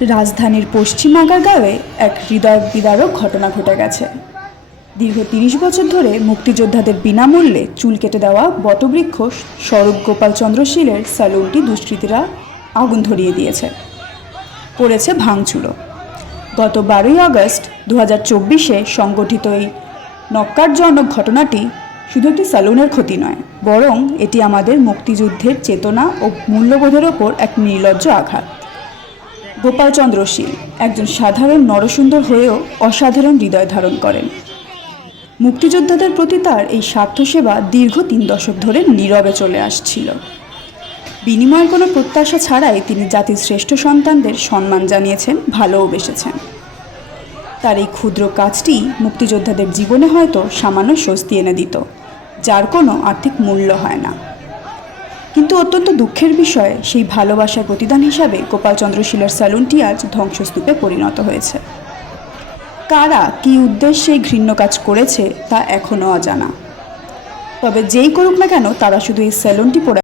রাজধানীর পশ্চিম আগারগাঁওয়ে এক হৃদয় বিদারক ঘটনা ঘটে গেছে। দীর্ঘ তিরিশ বছর ধরে মুক্তিযোদ্ধাদের বিনামূল্যে চুল কেটে দেওয়া বটবৃক্ষ স্বরূপ গোপাল চন্দ্র শীলের স্যালুনটি দুষ্কৃতীরা আগুন ধরিয়ে দিয়েছে। পড়েছে ভাঙচুরো গত বারোই আগস্ট দু হাজার চব্বিশে সংগঠিত এই নক্কারজনক ঘটনাটি শুধু একটি স্যালুনের ক্ষতি নয়, বরং এটি আমাদের মুক্তিযুদ্ধের চেতনা ও মূল্যবোধের ওপর এক নির্লজ্জ আঘাত। গোপালচন্দ্র শীল, একজন সাধারণ নরসুন্দর হয়েও অসাধারণ হৃদয় ধারণ করেন। মুক্তিযোদ্ধাদের প্রতি তার এই স্বার্থসেবা দীর্ঘ তিন দশক ধরে নীরবে চলে আসছিল। বিনিময়ের কোনো প্রত্যাশা ছাড়াই তিনি জাতির শ্রেষ্ঠ সন্তানদের সম্মান জানিয়েছেন ভালোবেসেছেন তার এই ক্ষুদ্র কাজটি মুক্তিযোদ্ধাদের জীবনে হয়তো সামান্য স্বস্তি এনে দিত, যার কোনো আর্থিক মূল্য হয় না। অত্যন্ত দুঃখের বিষয়, সেই ভালোবাসার প্রতিদান হিসাবে গোপালচন্দ্র শিলার স্যালুনটি আজ ধ্বংসস্তূপে পরিণত হয়েছে। কারা কি উদ্দেশ্যে ঘৃণ্য কাজ করেছে তা এখনও অজানা। তবে যেই করুক না কেন, তারা শুধু এই স্যালুনটি পড়ে